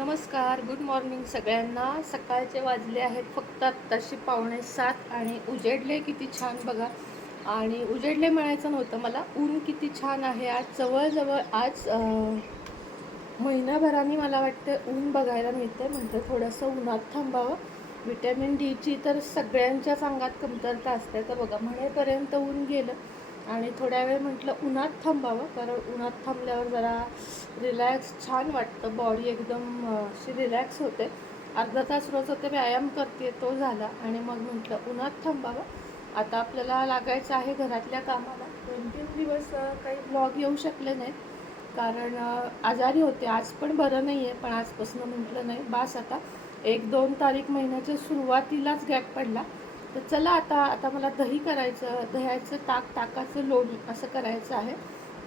नमस्कार good morning सगळ्यांना. सकाळचे वाजले आहेत फक्त आत्ताशी पावणे सात आणि उजेडले किती छान बघा. आणि उजेडले म्हणायचं नव्हतं मला ऊन किती छान आहे आज. जवळजवळ आज अं, महिनाभराने मला वाटतं ऊन बघायला मिळते म्हणजे थोडंसं उन्हात थांबावं. विटॅमिन डीची तर सगळ्यांच्याच अंगात कमतरता असते. तर बघा म्हणेपर्यंत ऊन गेलं आणि थोड्या वेळ म्हटलं उन्हात थांबावं कारण उन्हात थांबल्यावर जरा रिलॅक्स छान वाटतं. बॉडी एकदम अशी रिलॅक्स होते. अर्धा तास रोज होते व्यायाम करते तो झाला. आणि मग म्हटलं उन्हात थांबावं. आता आपल्याला लागायचं आहे घरातल्या कामाला. दोन तीन दिवस काही ब्लॉग येऊ शकले नाहीत. कारण आजारी होते. आज पण बरं नाही आहे पण आजपासून म्हटलं नाही. बास आता. एक दोन तारीख महिन्याच्या सुरुवातीलाच गॅप पडला. तर चला आता आता मला दही करायचं दह्याचं ताक ताकाचं लोण असं करायचं आहे.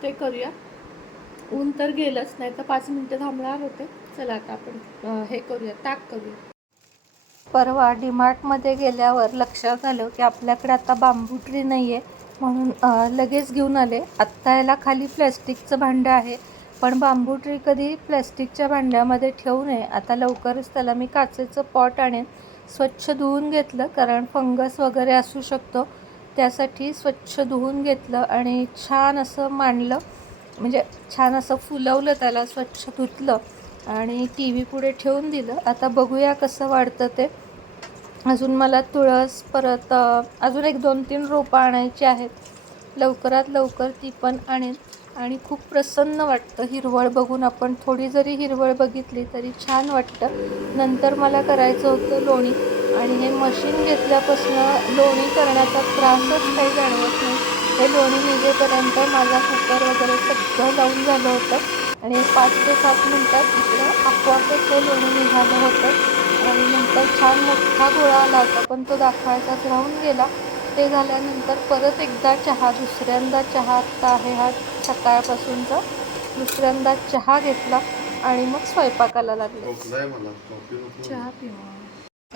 ते करूया. ऊन तर गेलंच नाही तर पाच मिनटं थांबणार होते. चला आता आपण हे करूया ताक करूया. परवा डीमार्टमध्ये गेल्यावर लक्षात आलं की आपल्याकडे आता बांबू ट्री नाही आहे म्हणून लगेच घेऊन आले. आत्ता याला खाली प्लॅस्टिकचं भांडं आहे. पण बांबू ट्री कधी प्लॅस्टिकच्या भांड्यामध्ये ठेवू नये. आता लवकरच त्याला मी काचेचं पॉट आणेन. स्वच्छ धुवून घेतलं कारण फंगस वगैरे असू शकतो. त्यासाठी स्वच्छ धुवून घेतलं आणि छान असं मांडलं. म्हणजे छान असं फुलवलं त्याला स्वच्छ धुतलं आणि टी व्ही पुढे ठेवून दिलं. आता बघूया कसं वाढतं ते. अजून मला तुळस परत अजून एक दोन तीन रोपं आणायची आहेत. लवकरात लवकर ती पण आणेन. आणि खूप प्रसन्न वाटतं. हिरवळ बघून आपण थोडी जरी हिरवळ बघितली तरी छान वाटतं. नंतर मला करायचं होतं लोणी आणि हे मशीन घेतल्यापासून लोणी करण्याचा त्रासच काही जाणवत नाही. हे लोणी निघेपर्यंत माझा कुकर वगैरे सगळं लावून झालं होतं. आणि पाच ते सात मिनटात इकडं आपोआपच हे लोणी निघालं होतं. आणि नंतर छान मोठा गोळा आला होता पण तो दाखवायचाच राहून गेला. ते झाल्यानंतर परत एकदा चहा दुसऱ्यांदा चहा आत्ता आहे हा सकाळपासूनचा दुसऱ्यांदा चहा घेतला आणि मग स्वयंपाकाला लागले. चहा पिवा.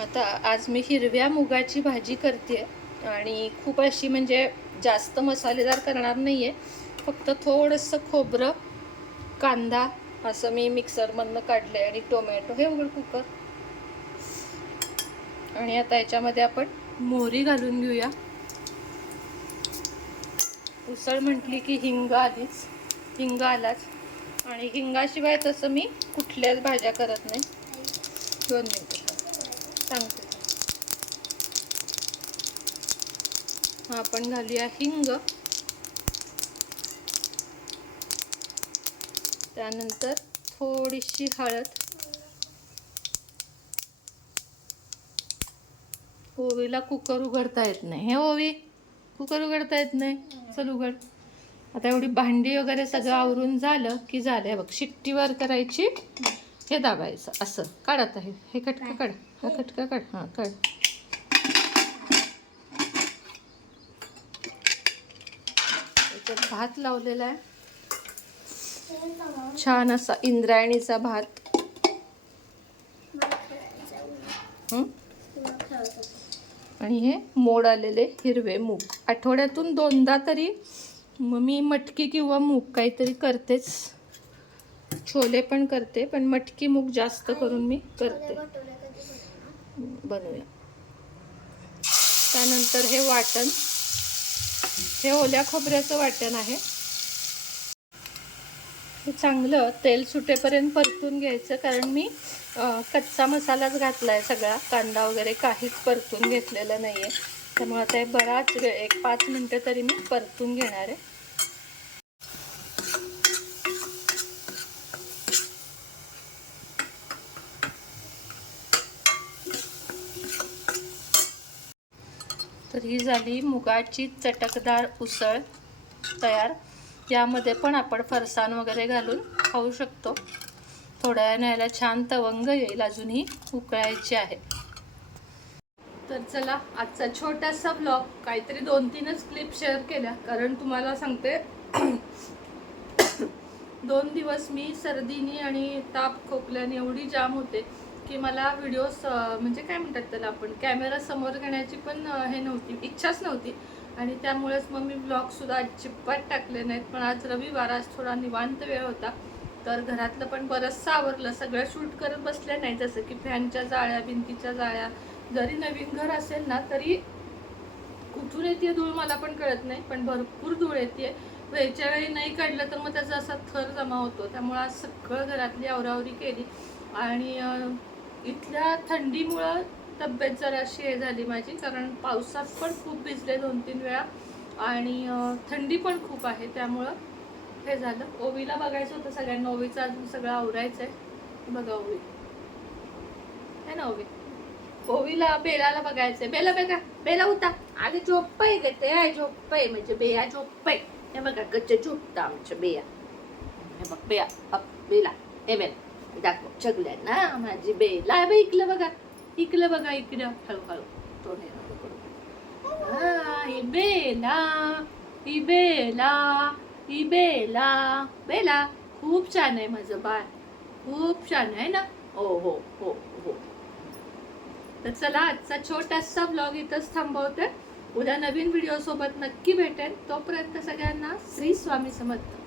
आता आज मी हिरव्या मुगाची भाजी करते आणि खूप अशी म्हणजे जास्त मसालेदार करणार नाही आहे फक्त थोडंसं खोबरं कांदा असं मी मिक्सरमधनं काढले आणि टोमॅटो हे उघड कुकर. आणि आता याच्यामध्ये आपण मोहरी घालून घेऊया. उसळ म्हटली की हिंग आलीच हिंग आलाच. आणि हिंगाशिवाय तसं मी कुठल्याच भाज्या करत नाही. दोन मिनटं सांगते. हा आपण घालूया हिंग. त्यानंतर थोडीशी हळद. ओवीला कुकर उघडता येत नाही. हे ओवी? कुकर उघडता येत नाही. चल उघड. आता एवढी भांडी वगैरे सगळं आवरून झालं की झालं बघ. शिट्टीवर करायची हे दाबायचं. असं. काढत आहे हे. हे कटका काढ? हा कटका काढ? हां काढ. याच्यात भात लावलेला आहे. छान असा इंद्रायणीचा भात. आणि हे मोड आलेले हिरवे मूग. आठवड्यातून दोनदा तरी मग मी मटकी किंवा मूग काहीतरी करतेच. छोले पण करते पण मटकी मूग जास्त करून मी करते. बनवूया. त्यानंतर हे वाटण. हे ओल्या खोबऱ्याचं वाटण आहे. हे चांगलं तेल सुटेपर्यंत परतून घ्यायचं कारण मी कच्चा मसालाच घातला आहे सगळा. कांदा वगैरे काहीच परतून घेतलेलं नाही आहे त्यामुळे आता बराच वेळ एक पाच मिनटं तरी मी परतून घेणार आहे. तर ही झाली मुगाची चटकदार उसळ तयार. यामध्ये पण आपण फरसाण वगैरे घालून खाऊ शकतो. थोड्या वेळाने छान तवंग येईल अजूनही उकळायची आहे. तर चला आजचा छोटासा ब्लॉग काहीतरी दोन तीनच क्लिप शेअर केल्या. कारण तुम्हाला सांगते दोन दिवस मी सर्दीनी आणि ताप खोकल्याने एवढी जाम होते की मला व्हिडिओज म्हणजे काय म्हणतात त्याला आपण कॅमेरा समोर घेण्याची पण हे नव्हती इच्छाच नव्हती. आणि त्यामुळेच मग मी ब्लॉगसुद्धा अजिबात टाकले नाहीत. पण आज रविवार आज थोडा निवांत वेळ होता. तर घरातलं पण बरंचसं आवरलं. सगळं शूट करत बसल्या नाही जसं की फॅनच्या जाळ्या भिंतीच्या जाळ्या जरी नवीन घर असेल ना तरी कुठून येते धूळ मला पण कळत नाही पण भरपूर धूळ येते वेळच्या वेळी नाही काढलं तर मग त्याचा असा थर जमा होतो. त्यामुळं आज सगळं घरातली आवरावरी केली. आणि इथल्या थंडीमुळं तब्येत जराशी हे झाली माझी कारण पावसात पण खूप भिजले दोन तीन वेळा. आणि थंडी पण खूप आहे त्यामुळं हे झालं. ओवीला बघायचं होतं सगळ्यांना. ओवीचं अजून सगळं आवरायचं आहे बघा ओवी. है ना ओवी? ओवीला बेलाला बघायचंय. बेला बघा बेला उठा आणि झोप्पय ग ते झोप्पय म्हणजे बेया आहे हे बघा गच्च झोपता आमच्या बेया. हे बघ बेया अप, बेला. हे बेल दाखव चगल्या ना माझी बेला. बे इकलं बघा. इकलं बघा इकडं. हळूहळू. तो नाही हळू करू. बेला ही बेला ही बेला. बेला खूप छान आहे माझं बाळ. खूप छान आहे ना? हो हो हो हो. तर चला आजचा छोटासा ब्लॉग इथंच थांबवते. उद्या नवीन व्हिडिओसोबत नक्की भेटेल तोपर्यंत सगळ्यांना श्री स्वामी समर्थ.